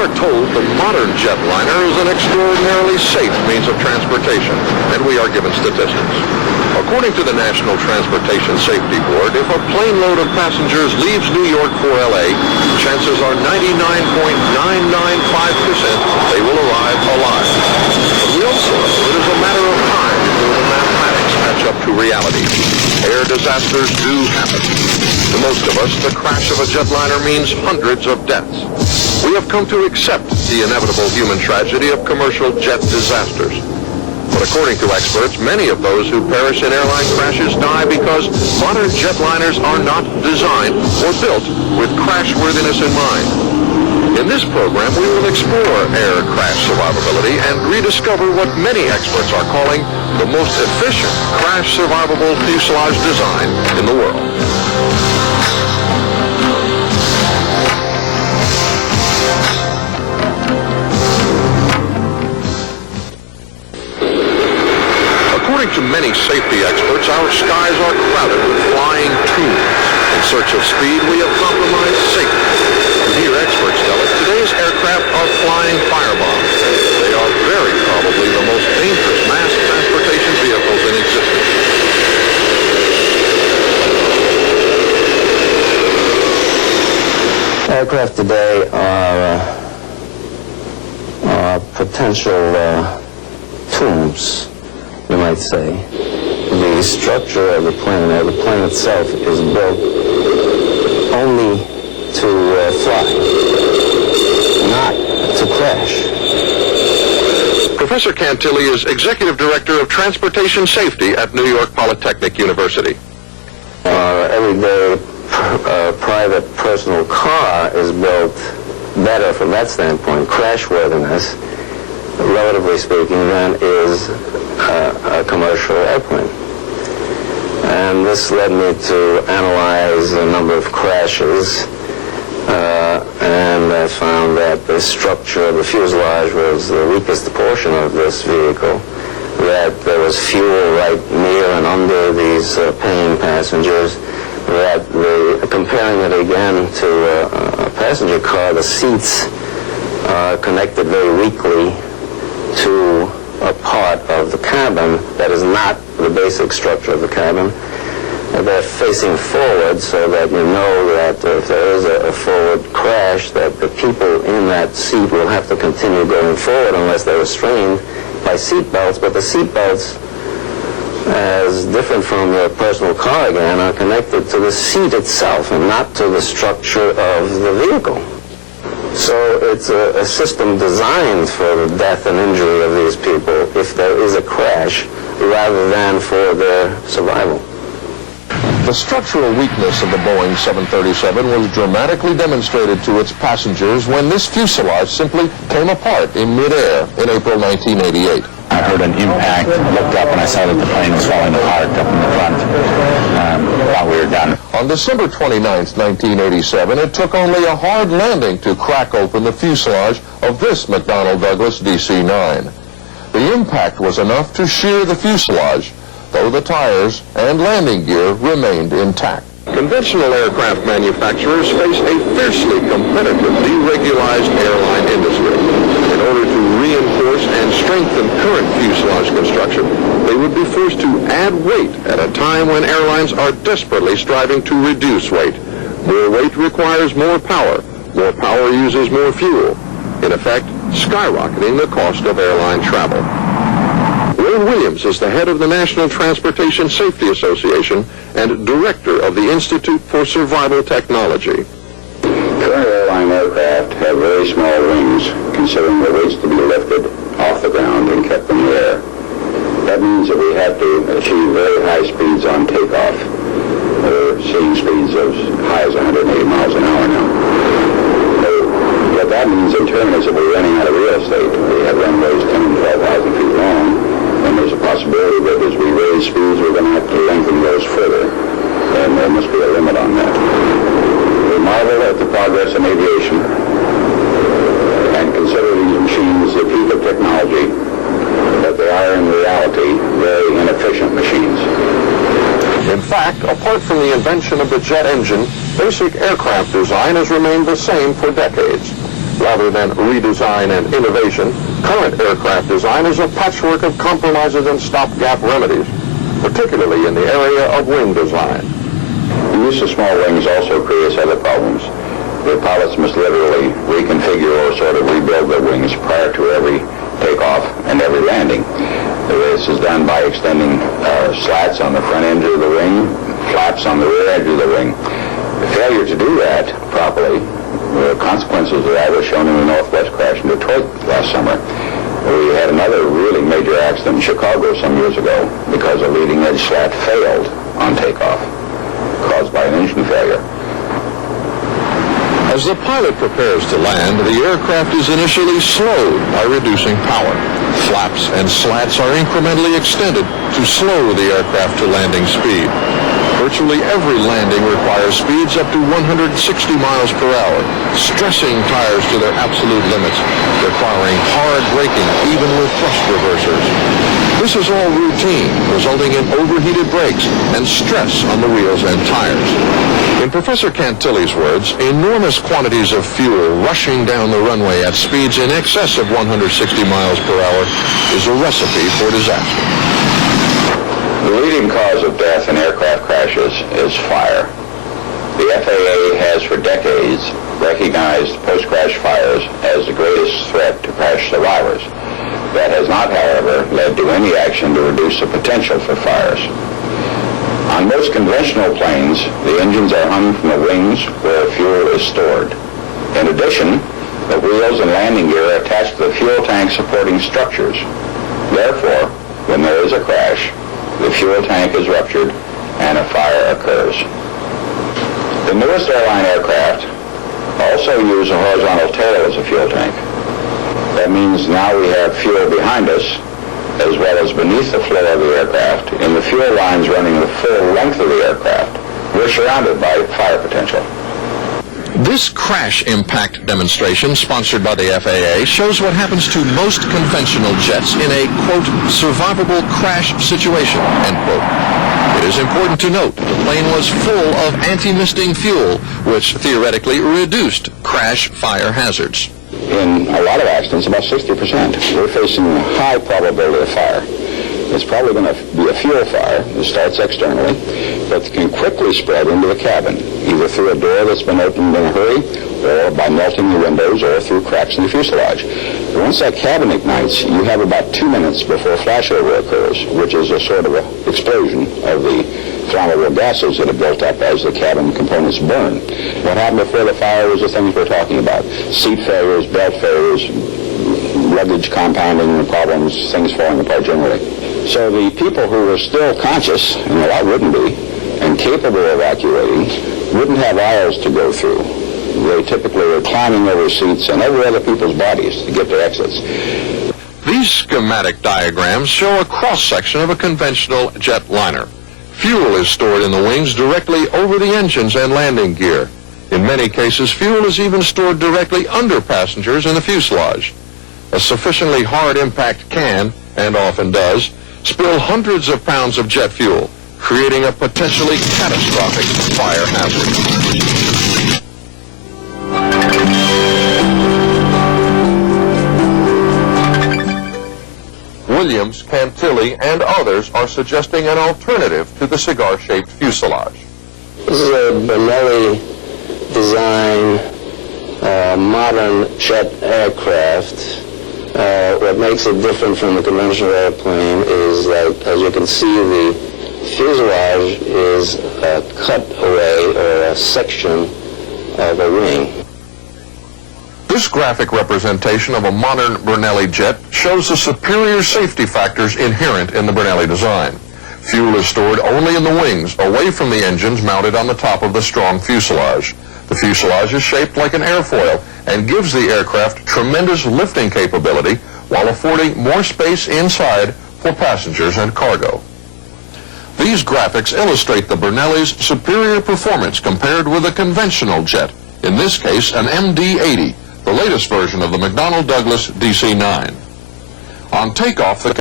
are told the modern jetliner is an extraordinarily safe means of transportation, and we are given statistics. According to the National Transportation Safety Board, if a plane load of passengers leaves New York for L.A., chances are 99.995% they will arrive alive. But we also know it is a matter of time before the mathematics match up to reality. Air disasters do happen. To most of us, the crash of a jetliner means hundreds of deaths. We have come to accept the inevitable human tragedy of commercial jet disasters. But according to experts, many of those who perish in airline crashes die because modern jetliners are not designed or built with crashworthiness in mind. In this program, we will explore air crash survivability and rediscover what many experts are calling the most efficient crash survivable fuselage design in the world. According to many safety experts, our skies are crowded with flying tombs. In search of speed, we have compromised safety. And here experts tell us today's aircraft are flying firebombs. They are very probably the most dangerous mass transportation vehicles in existence. Aircraft today are potential tombs, you might say. The structure of the plane, or the plane itself, is built only to fly, not to crash. Professor Cantilli is Executive Director of Transportation Safety at New York Polytechnic University. Everyday private personal car is built better from that standpoint, crashworthiness, relatively speaking, than is a commercial airplane. And this led me to analyze a number of crashes, and I found that the structure of the fuselage was the weakest portion of this vehicle, that there was fuel right near and under these paying passengers, that comparing it again to a passenger car, the seats are connected very weakly to a part of the cabin that is not the basic structure of the cabin. They're facing forward so that you know that if there is a forward crash, that the people in that seat will have to continue going forward unless they're restrained by seat belts. But the seat belts, as different from your personal car again, are connected to the seat itself and not to the structure of the vehicle. So it's a system designed for the death and injury of these people if there is a crash, rather than for their survival. The structural weakness of the Boeing 737 was dramatically demonstrated to its passengers when this fuselage simply came apart in midair in April 1988. I heard an impact, looked up, and I saw that the plane was falling apart up in the front while we were done. On December 29, 1987, it took only a hard landing to crack open the fuselage of this McDonnell Douglas DC-9. The impact was enough to shear the fuselage, though the tires and landing gear remained intact. Conventional aircraft manufacturers face a fiercely competitive, deregularized airline industry. In order to reinforce and strengthen current fuselage construction, they would be forced to add weight at a time when airlines are desperately striving to reduce weight. More weight requires more power. More power uses more fuel. In effect, skyrocketing the cost of airline travel. Wayne Williams is the head of the National Transportation Safety Association and director of the Institute for Survival Technology. Current airline aircraft have very small wings, considering the weights to be lifted off the ground and kept in the air. That means that we have to achieve very high speeds on takeoff. We're seeing speeds as high as 180 miles an hour now. So what that means in turn is that we're running out of real estate. We have runways 10 and 12,000 feet long, and there's a possibility that as we raise speeds, we're going to have to lengthen those further, and there must be a limit on that. We marvel at the progress in aviation and consider these machines the peak of technology, but they are in reality very inefficient machines. In fact, apart from the invention of the jet engine, basic aircraft design has remained the same for decades. Rather than redesign and innovation, current aircraft design is a patchwork of compromises and stopgap remedies, particularly in the area of wing design. The use of small wings also creates other problems. The pilots must literally reconfigure or sort of rebuild their wings prior to every takeoff and every landing. This is done by extending slats on the front end of the wing, flaps on the rear edge of the wing. The failure to do that properly, the consequences of that were shown in the Northwest crash in Detroit last summer. We had another really major accident in Chicago some years ago because a leading edge slat failed on takeoff, caused by an engine failure. As the pilot prepares to land, the aircraft is initially slowed by reducing power. Flaps and slats are incrementally extended to slow the aircraft to landing speed. Virtually every landing requires speeds up to 160 miles per hour, stressing tires to their absolute limits, requiring hard braking even with thrust reversers. This is all routine, resulting in overheated brakes and stress on the wheels and tires. In Professor Cantilli's words, enormous quantities of fuel rushing down the runway at speeds in excess of 160 miles per hour is a recipe for disaster. The leading cause of death in aircraft crashes is fire. The FAA has for decades recognized post-crash fires as the greatest threat to crash survivors. That has not, however, led to any action to reduce the potential for fires. On most conventional planes, the engines are hung from the wings where fuel is stored. In addition, the wheels and landing gear are attached to the fuel tank supporting structures. Therefore, when there is a crash, the fuel tank is ruptured and a fire occurs. The newest airline aircraft also use a horizontal tail as a fuel tank. That means now we have fuel behind us as well as beneath the floor of the aircraft in the fuel lines running the full length of the aircraft. We're surrounded by fire potential. This crash impact demonstration, sponsored by the FAA, shows what happens to most conventional jets in a, quote, survivable crash situation, end quote. It is important to note the plane was full of anti-misting fuel, which theoretically reduced crash fire hazards. In a lot of accidents, about 60%, we're facing a high probability of fire. It's probably going to be a fuel fire that starts externally, but can quickly spread into the cabin, either through a door that's been opened in a hurry, or by melting the windows, or through cracks in the fuselage. And once that cabin ignites, you have about 2 minutes before flashover occurs, which is a sort of an explosion of the flammable gases that have built up as the cabin components burn. What happened before the fire was the things we're talking about: seat failures, belt failures, luggage compounding problems, things falling apart generally. So the people who were still conscious, and a lot wouldn't be, and capable of evacuating, wouldn't have aisles to go through. They typically were climbing over seats and over other people's bodies to get to exits. These schematic diagrams show a cross-section of a conventional jetliner. Fuel is stored in the wings directly over the engines and landing gear. In many cases, fuel is even stored directly under passengers in the fuselage. A sufficiently hard impact can, and often does, spill hundreds of pounds of jet fuel, creating a potentially catastrophic fire hazard. Williams, Cantilli, and others are suggesting an alternative to the cigar-shaped fuselage. This is a Burnelli design modern jet aircraft. What makes it different from the conventional airplane is that, as you can see, the fuselage is a cutaway or a section of a wing. This graphic representation of a modern Burnelli jet shows the superior safety factors inherent in the Burnelli design. Fuel is stored only in the wings, away from the engines mounted on the top of the strong fuselage. The fuselage is shaped like an airfoil and gives the aircraft tremendous lifting capability while affording more space inside for passengers and cargo. These graphics illustrate the Burnelli's superior performance compared with a conventional jet, in this case an MD-80, the latest version of the McDonnell Douglas DC-9. On takeoff, the